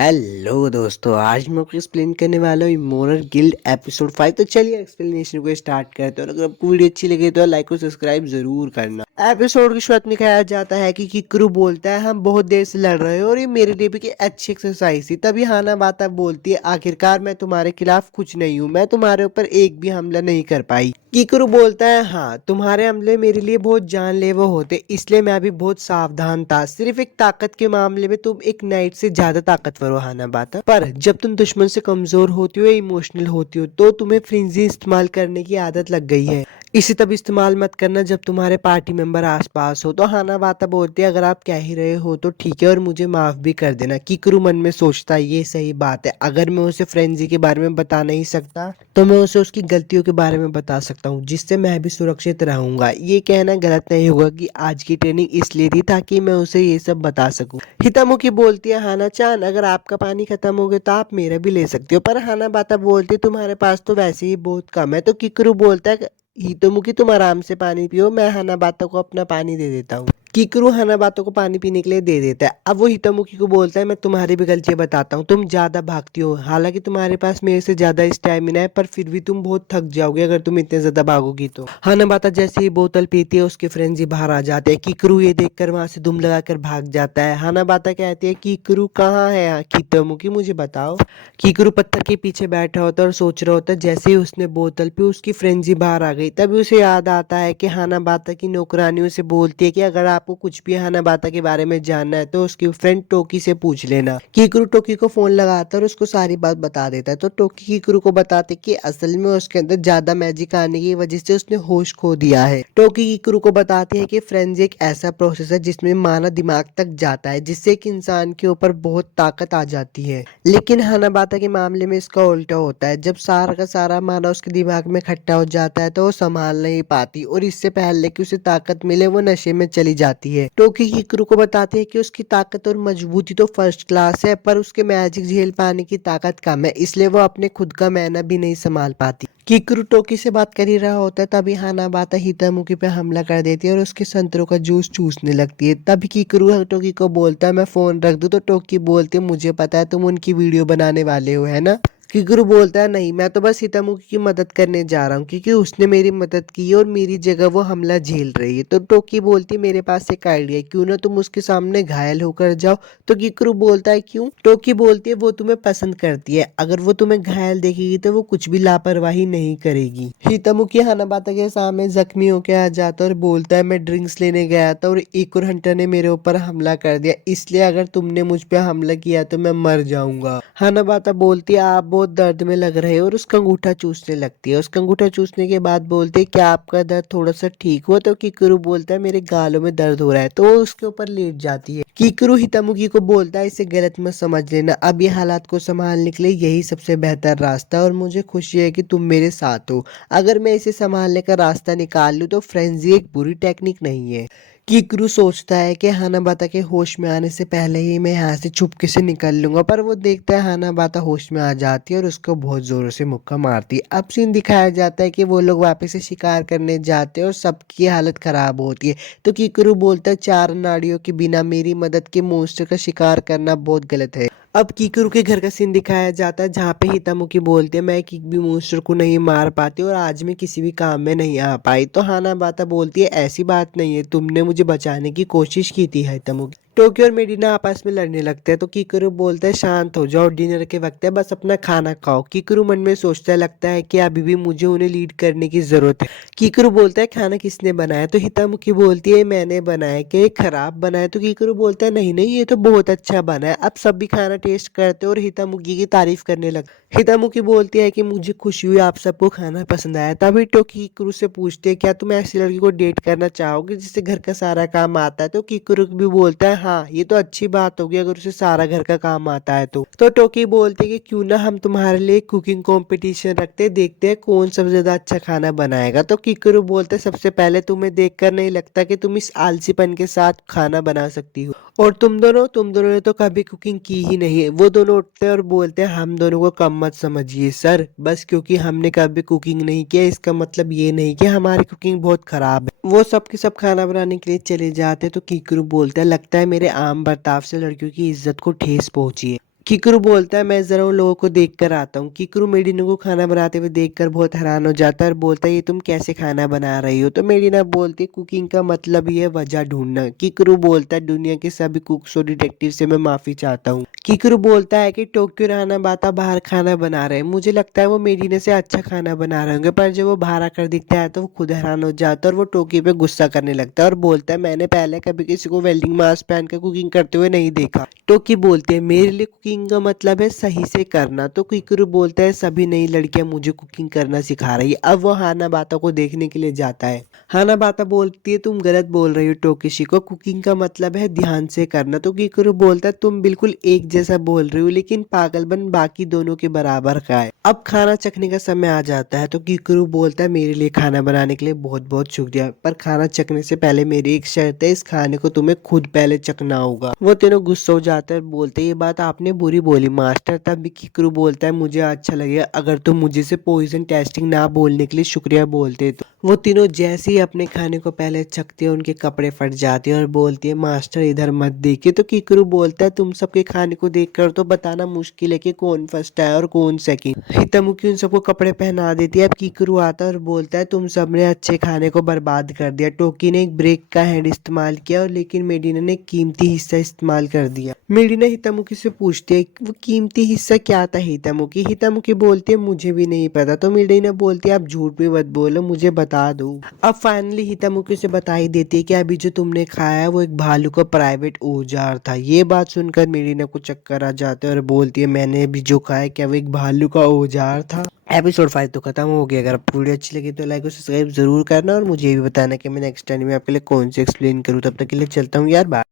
Hello दोस्तों, आज मैं आपको एक्सप्लेन करने वाला हूँ इमोरल गिल्ड एपिसोड 5। तो चलिए एक्सप्लेनेशन को स्टार्ट करते हैं। और अगर आपको वीडियो अच्छी लगे तो लाइक और सब्सक्राइब जरूर करना। एपिसोड की शुरुआत में कहा जाता है कि किकरू बोलता है हम बहुत देर से लड़ रहे हैं और ये मेरे लिए भी की अच्छी एक्सरसाइज थी। तभी हाना बाता बोलती है आखिरकार मैं तुम्हारे खिलाफ कुछ नहीं हूँ, मैं तुम्हारे ऊपर एक भी हमला नहीं कर पाई। किकरू बोलता है हाँ, तुम्हारे हमले मेरे लिए बहुत जानलेवा होते, इसलिए मैं भी बहुत सावधान था। सिर्फ एक ताकत के मामले में तुम एक नाइट से ज्यादा ताकतवर हो हाना बाता, पर जब तुम दुश्मन से कमजोर होती हो या इमोशनल होती हो तो तुम्हें फ्रिंजी इस्तेमाल करने की आदत लग गई है। इसे तब इस्तेमाल मत करना जब तुम्हारे पार्टी मेंबर आसपास हो। तो हाना बाता बोलती है अगर आप कह ही रहे हो तो ठीक है और मुझे माफ भी कर देना। किकरू मन में सोचता है ये सही बात है, अगर मैं उसे फ्रेंजी के बारे में बता नहीं सकता तो मैं उसे उसकी गलतियों के बारे में बता सकता हूँ, जिससे मैं भी सुरक्षित रहूंगा। ये कहना गलत नहीं होगा कि आज की ट्रेनिंग इसलिए थी ताकि मैं उसे ये सब बता सकूं। हितामुखी बोलती है हाना चान अगर आपका पानी खत्म हो गया तो आप मेरा भी ले सकते हो, पर हाना बाता बोलती है तुम्हारे पास तो वैसे ही बहुत कम है। तो किकरू बोलता है हितोमुखी तुम आराम से पानी पियो, मैं हाना बाता को अपना पानी दे देता हूँ। किकरू हाना बातों को पानी पीने के लिए दे देता है। अब वो हितोमुखी को बोलता है मैं तुम्हारी भी गलतियां बताता हूँ, तुम ज्यादा भागती हो, हालांकि तुम्हारे पास मेरे से ज्यादा स्टैमिना है, पर फिर भी तुम बहुत थक जाओगे अगर तुम इतने ज्यादा भागोगी तो। हाना बाता जैसे ही बोतल पीती है उसके फ्रेंड्स ही बाहर आ जाते हैं। किकरू ये देखकर वहां से दुम लगाकर भाग जाता है। हाना बाता कहती है किकरू कहाँ है हितोमुखी मुझे बताओ। किकरू पत्थर के पीछे बैठा होता है और सोच रहा होता है। जैसे ही उसने बोतल पी उसकी फ्रेंजी बाहर आ गई। तभी उसे याद आता है कि हाना बाता की नौकरानी उसे बोलती है कि अगर आपको कुछ भी हाना बाता के बारे में जानना है तो उसकी फ्रेंड टोकी से पूछ लेना। किकरू टोकी को फोन लगाता है और उसको सारी बात बता देता है। तो टोकी किकरू को बताते कि असल में उसके अंदर ज्यादा मैजिक आने की वजह से उसने होश खो दिया है। टोकी किकरू को बताती है कि फ्रेंजी एक ऐसा प्रोसेस है जिसमें माना दिमाग तक जाता है, जिससे एक इंसान के ऊपर बहुत ताकत आ जाती है। लेकिन हानाबाता के मामले में इसका उल्टा होता है, जब सारा का सारा माना उसके दिमाग में इकट्ठा हो जाता है तो वो संभाल नहीं पाती और इससे पहले कि उसे ताकत मिले वो नशे में चली जाती है। टोकी किकरू को बताती है कि उसकी ताकत और मजबूती तो फर्स्ट क्लास है, पर उसके मैजिक झेल पाने की ताकत कम है, इसलिए वो अपने खुद का मैना भी नहीं संभाल पाती। किकरू टोकी से बात कर ही रहा होता है तभी हानाबाता हितामुखी पे हमला कर देती है और उसके संतरों का जूस चूसने लगती है। तभी किकरू टोकी को बोलता है मैं फोन रख दूं, तो टोकी बोलती है मुझे पता है तुम उनकी वीडियो बनाने वाले हो है ना। किकरू बोलता है नहीं, मैं तो बस हितामुखी की मदद करने जा रहा हूँ क्योंकि उसने मेरी मदद की है और मेरी जगह वो हमला झेल रही है। तो टोकी बोलती है मेरे पास एक आइडिया है, क्यों ना तुम उसके सामने घायल होकर जाओ। तो किकरू बोलता है क्यों। टोकी बोलती है वो तुम्हें पसंद करती है, अगर वो तुम्हें घायल देखेगी तो वो कुछ भी लापरवाही नहीं करेगी। हितामुखी हानाबाता के सामने जख्मी होकर आ जाता है और बोलता है मैं ड्रिंक्स लेने गया था और एक और हंटर ने मेरे ऊपर हमला कर दिया, इसलिए अगर तुमने मुझ पे हमला किया तो मैं मर जाऊंगा। हानाबाता बोलती है आप बहुत दर्द में लग रहे हो और उसका अंगूठा चूसने लगती है। उसका अंगूठा चूसने के बाद बोलती है क्या आपका दर्द थोड़ा सा ठीक हुआ। तो किकरू बोलता है मेरे गालों में दर्द हो रहा है, तो वो उसके ऊपर लेट जाती है। किकरू हितामुखी को बोलता है इसे गलत मत समझ लेना, अब ये हालात को संभालने के लिए यही सबसे बेहतर रास्ता है और मुझे खुशी है कि तुम मेरे साथ हो। अगर मैं इसे संभालने का रास्ता निकाल लूँ तो फ्रेंजी एक बुरी टेक्निक नहीं है। किकरू सोचता है कि हानाबाता के होश में आने से पहले ही मैं यहाँ से चुपके से निकल लूंगा, पर वो देखता है हानाबाता होश में आ जाती है और उसको बहुत जोरों से मुक्का मारती है। अब सीन दिखाया जाता है कि वो लोग वापस से शिकार करने जाते हैं और सबकी हालत खराब होती है। तो किकरू बोलता है चार नाड़ियों के बिना मेरी मदद के मॉन्स्टर का शिकार करना बहुत गलत है। अब किकरू के घर का सीन दिखाया जाता है जहाँ पे हितामुखी बोलते हैं मैं किक भी मॉन्स्टर को नहीं मार पाती और आज मैं किसी भी काम में नहीं आ पाई। तो हानाबाता बोलती है ऐसी बात नहीं है, तुमने मुझे बचाने की कोशिश की थी हितामुखी। टोक्यो और मेडिना आपस में लड़ने लगते हैं। तो किकरू बोलता है शांत हो जाओ, डिनर के वक्त है, बस अपना खाना खाओ। किकरू मन में सोचता लगता है कि अभी भी मुझे उन्हें लीड करने की जरूरत है। किकरू बोलता है खाना किसने बनाया। तो हितामुखी बोलती है मैंने बनाया, कि खराब बनाया। तो किकरू बोलता है नहीं नहीं ये तो बहुत अच्छा बना है। अब सब भी खाना टेस्ट करते और हितामुखी की तारीफ करने लगे। हितामुखी बोलती है कि मुझे खुशी हुई आप सबको खाना पसंद आया। तभी टोकी किकरू से पूछते हैं क्या तुम ऐसी लड़की को डेट करना चाहोगे जिससे घर का सारा काम आता है। तो किकरू भी बोलता है हाँ ये तो अच्छी बात होगी अगर उसे सारा घर का काम आता है। तो टोकी बोलती है कि क्यों ना हम तुम्हारे लिए कुकिंग कंपटीशन रखते, देखते हैं कौन सबसे ज्यादा अच्छा खाना बनाएगा। तो किकरू बोलते सबसे पहले तुम्हें देखकर नहीं लगता कि तुम इस आलसीपन के साथ खाना बना सकती हो, और तुम दोनों ने तो कभी कुकिंग की ही नहीं है। वो दोनों उठते हैं और बोलते हैं हम दोनों को कम मत समझिए सर, बस क्योंकि हमने कभी कुकिंग नहीं किया इसका मतलब ये नहीं कि हमारी कुकिंग बहुत खराब है। वो सब के सब खाना बनाने के लिए चले जाते हैं। तो किकरू बोलता है लगता है मेरे आम बर्ताव से लड़कियों की इज्जत को ठेस पहुंची है। किकरू बोलता है मैं जरा उन लोगों को देख कर आता हूँ। किकरू मेडिना को खाना बनाते हुए देखकर बहुत हैरान हो जाता है और बोलता है ये तुम कैसे खाना बना रही हो। तो मेडिना बोलती है कुकिंग का मतलब ही है वजह ढूंढना। किकरू बोलता है दुनिया के सभी कुक्स और डिटेक्टिव से मैं माफी चाहता हूँ। किकरू बोलता है कि टोक्यो और हानाबाता बाहर खाना बना रहे हैं, मुझे लगता है वो मेडिना से अच्छा खाना बना रहे होंगे। पर जब वो बाहर आकर दिखता है तो वो खुद हैरान हो जाता है और वो टोक्यो पे गुस्सा करने लगता है और बोलता है मैंने पहले कभी किसी को वेल्डिंग मास्क पहनकर कुकिंग करते हुए नहीं देखा। टोकी बोलती है मेरे लिए कुकिंग का मतलब है सही से करना। तो किकरू बोलता है सभी नई लड़कियां मुझे कुकिंग करना सिखा रही है। अब वो हानाबाता को देखने के लिए जाता है। हानाबाता बोलती है तुम गलत बोल रही हो टोकिशी को, कुकिंग का मतलब है ध्यान से करना। तो किकरू बोलता है तुम बिल्कुल एक जैसा बोल रही हो लेकिन पागलपन बाकी दोनों के बराबर का है। अब खाना चखने का समय आ जाता है। तो किकरू बोलता है मेरे लिए खाना बनाने के लिए बहुत बहुत शुक्रिया, पर खाना चखने से पहले मेरी एक शर्त है, इस खाने को तुम्हें खुद पहले चखना होगा। वो तीनों गुस्सा हो जाते हैं, बोलते ये बात आपने बुरी बोली मास्टर। तब भी किकरू बोलता है मुझे अच्छा लगेगा अगर तुम मुझे से पॉइजन टेस्टिंग ना बोलने के लिए शुक्रिया बोलते। तो वो तीनों जैसे ही अपने खाने को पहले चखते हैं उनके कपड़े फट जाते हैं और बोलती है मास्टर इधर मत देखिए। तो किकरू बोलता है तुम सबके खाने को देखकर तो बताना मुश्किल है कि कौन फर्स्ट है और कौन सेकंड। हितमुकी उन सबको कपड़े पहना देती है। अब किकरू आता है और बोलता है तुम सबने अच्छे खाने को बर्बाद कर दिया। टोकी ने एक ब्रेक का हैंड इस्तेमाल किया और लेकिन मेडिना ने कीमती हिस्सा इस्तेमाल कर दिया। मेडिना हितमुकी से पूछती है वो कीमती हिस्सा क्या था। हितमुकी हितमुकी बोलती है मुझे भी नहीं पता। तो मेडिना बोलती है आप झूठ भी मत बोलो, मुझे बता दो। अब फाइनली हितमुकी से बता ही देती है कि अभी जो तुमने खाया है वो एक भालू का प्राइवेट औजार था। ये बात सुनकर मेडिना को चक्कर आ जाते हैं और बोलती है मैंने भी जो खाया क्या वो एक भालू का औजार था। एपिसोड 5 तो खत्म हो गया। अगर आपको वीडियो अच्छी लगी तो लाइक और सब्सक्राइब जरूर करना और मुझे ये भी बताना कि मैं नेक्स्ट टाइम में आपके लिए कौन सी एक्सप्लेन करूँ। तब तक के लिए चलता हूँ यार, बाय।